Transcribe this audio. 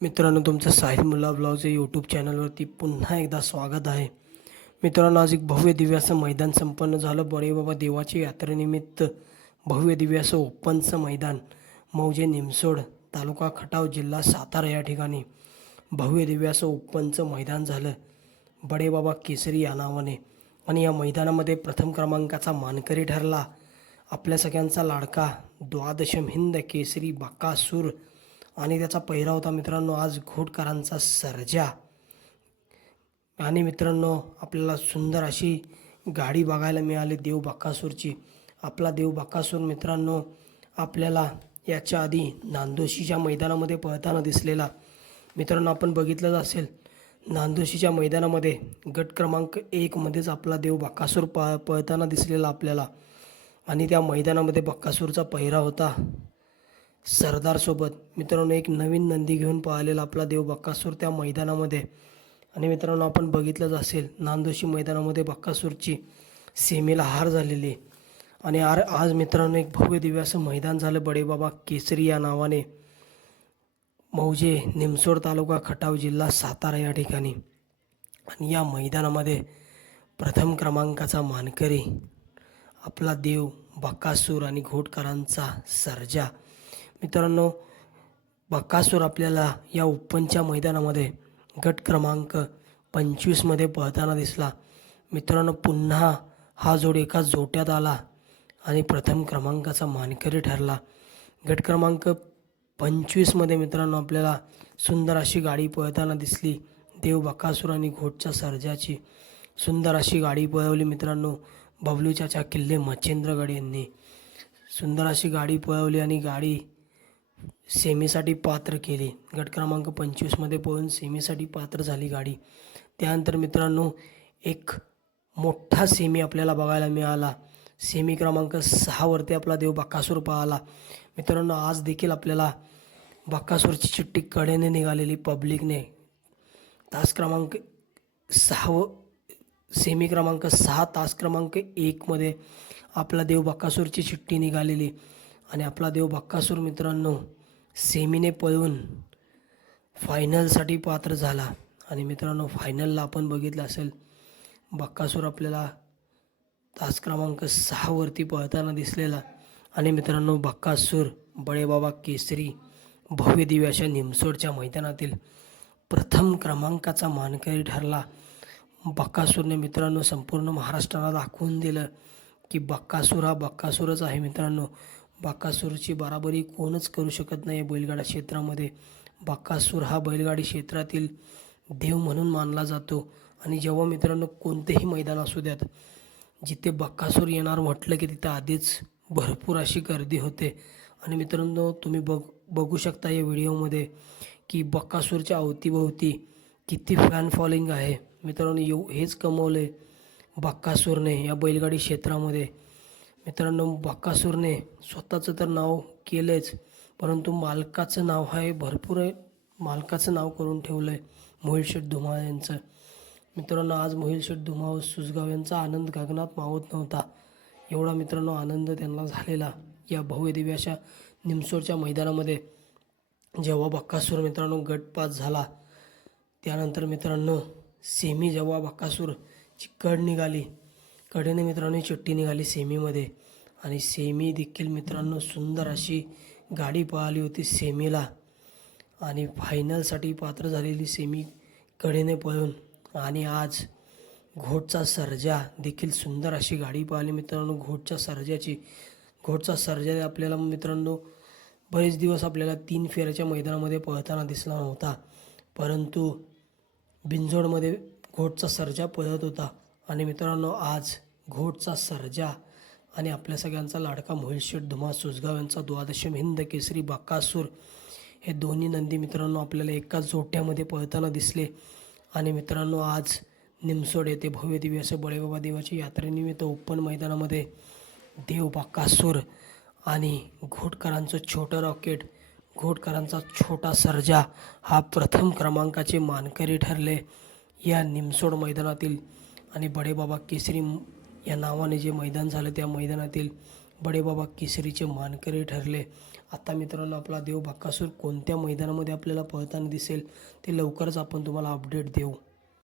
मित्रांनो, तुमचं साहिल मुल्ला ब्लॉगच्या यूट्यूब चॅनलवरती पुन्हा एकदा स्वागत आहे. मित्रांनो, आज एक भव्य दिव्य असं मैदान संपन्न झालं. बडेबाबा देवाच्या यात्रेनिमित्त भव्य दिव्य असं ओपनचं मैदान मौजे निमसोड, तालुका खटाव, जिल्हा सातारा या ठिकाणी भव्य दिव्य असं ओपनचं मैदान झालं बडेबाबा केसरी या नावाने. आणि या मैदानामध्ये प्रथम क्रमांकाचा मानकरी ठरला आपल्या सगळ्यांचा लाडका द्वादशम हिंद केसरी बकासूर. आणि त्याचा पहिरा होता मित्रांनो आज घोटकरांचा सर्जा. आणि मित्रांनो, आपल्याला सुंदर अशी गाडी बघायला मिळाली देव बकासूरची. आपला देव बकासूर मित्रांनो आपल्याला याच्या आधी नांदोशीच्या मैदानामध्ये पळताना दिसलेला. मित्रांनो, आपण बघितलंच असेल, नांदोशीच्या मैदानामध्ये गट क्रमांक 1मध्येच आपला देव बकासूर पळताना दिसलेला आपल्याला. आणि त्या मैदानामध्ये बकासूरचा पहिरा होता सरदारसोबत. मित्रांनो, एक नवीन नंदी घेऊन पळालेला आपला देव बकासूर त्या मैदानामध्ये. आणि मित्रांनो, आपण बघितलंच असेल, नांदोशी मैदानामध्ये बकासूरची सेमीला हार झालेली. आणि आज मित्रांनो एक भव्य दिव्य असं मैदान झालं बडेबाबा केसरी या नावाने मौजे निमसोड, तालुका खटाव, जिल्हा सातारा या ठिकाणी. आणि या मैदानामध्ये प्रथम क्रमांकाचा मानकरी आपला देव बकासूर आणि घोटकरांचा सर्जा. मित्रांनो, बकासूर आपल्याला या ओपनच्या मैदानामध्ये गट क्रमांक 25मध्ये पळताना दिसला. मित्रांनो, पुन्हा हा जोड एका जोट्यात आला आणि प्रथम क्रमांकाचा मानकरी ठरला. गट क्रमांक 25मध्ये मित्रांनो आपल्याला सुंदर अशी गाडी पळताना दिसली देव बकासूर आणि घोटच्या सर्जाची. सुंदर अशी गाडी पळवली मित्रांनो बबलूचाचा किल्ले मच्छिंद्रगड यांनी. सुंदर अशी गाडी पळवली आणि गाडी सेमीसाठी पात्र केली. गट क्रमांक 25मध्ये पळून सेमीसाठी पात्र झाली गाडी. त्यानंतर मित्रांनो एक मोठा सेमी आपल्याला बघायला मिळाला. सेमी क्रमांक 6वरती आपला देव बकासूर पळाला. मित्रांनो, आज देखील आपल्याला बकासूरची चिठ्ठी कडेने निघालेली पब्लिकने. तास क्रमांक 6 सेमी क्रमांक 6 तास क्रमांक 1मध्ये आपला देव बकासूरची चिठ्ठी निघालेली. आणि आपला देव बकासूर मित्रांनो सेमीने पळून फायनलसाठी पात्र झाला. आणि मित्रांनो, फायनलला आपण बघितलं असेल, बकासूर आपल्याला तास क्रमांक 6वरती पळताना दिसलेला. आणि मित्रांनो, बकासूर बडेबाबा केसरी भव्य दिव्य अशा निमसोडच्या मैदानातील प्रथम क्रमांकाचा मानकरी ठरला. बकासूरने मित्रांनो संपूर्ण महाराष्ट्राला दाखवून दिलं की बकासूर हा बकासूरच आहे. मित्रांनो, बकासूरची बराबरी कोणच करू शकत नाही बैलगाडा क्षेत्रामध्ये. बकासूर हा बैलगाडी क्षेत्रातील देव म्हणून मानला जातो. आणि जेव्हा मित्रांनो कोणतेही मैदान असू द्यात, जिथे बकासूर येणार म्हटलं की तिथं आधीच भरपूर अशी गर्दी होते. आणि मित्रांनो, तुम्ही बघू शकता या व्हिडिओमध्ये की बकासूरच्या अवतीभोवती किती फॅन फॉलोइंग आहे. मित्रांनो, हेच कमवले बकासूरने या बैलगाडी क्षेत्रामध्ये. मित्रांनो, बकासूरने स्वतःचं तर नाव केलंच, परंतु मालकाचं नाव आहे भरपूर आहे. मालकाचं नाव करून ठेवलं आहे मोहिल शेठ धुमाळ यांचं. मित्रांनो, आज मोहिल शेठ धुमाळ सुसगाव यांचा आनंद गगनात मावत नव्हता. एवढा मित्रांनो आनंद त्यांना झालेला या भव्य दिव्य अशा निमसोडच्या मैदानामध्ये. जेव्हा बकासूर मित्रांनो गट पास झाला, त्यानंतर मित्रांनो सेमी जेव्हा बकासूरची कड निघाली, कडेने मित्रांनो चिठ्ठी निघाली सेमीमध्ये. आणि सेमी देखील मित्रांनो सुंदर अशी गाडी पळाली होती सेमीला. आणि फायनलसाठी पात्र झालेली सेमी कडेने पळून. आणि आज घोटचा सर्जा देखील सुंदर अशी गाडी पळाली मित्रांनो घोटचा सर्जा आपल्याला मित्रांनो बरेच दिवस आपल्याला 3 फेऱ्याच्या मैदानामध्ये पळताना दिसला नव्हता, परंतु बिंजोडमध्ये घोटचा सर्जा पळत होता. आणि मित्रांनो, आज घोटचा सर्जा आणि आपल्या सगळ्यांचा लाडका मोहिल शेठ धुमाळ सुसगाव यांचा द्वादशम हिंद केसरी बकासूर हे दोन्ही नंदी मित्रांनो आपल्याला एकाच जोट्यामध्ये पळताना दिसले. आणि मित्रांनो, आज निमसोड येथे भव्य दिव्य असं बडेबाबा देवाच्या यात्रेनिमित्त ओपन मैदानामध्ये देव बकासूर आणि घोटकरांचं छोटं रॉकेट, घोटकरांचा छोटा सर्जा हा प्रथम क्रमांकाचे मानकरी ठरले या निमसोड मैदानातील. आणि बडेबाबा केसरी या नावाने जे मैदान झालं त्या मैदानातील बडेबाबा केसरीचे मानकरी ठरले. आता मित्रांनो आपला देव बकासूर कोणत्या मैदानामध्ये आपल्याला पळताना दिसेल ते लवकरच आपण तुम्हाला अपडेट देऊ.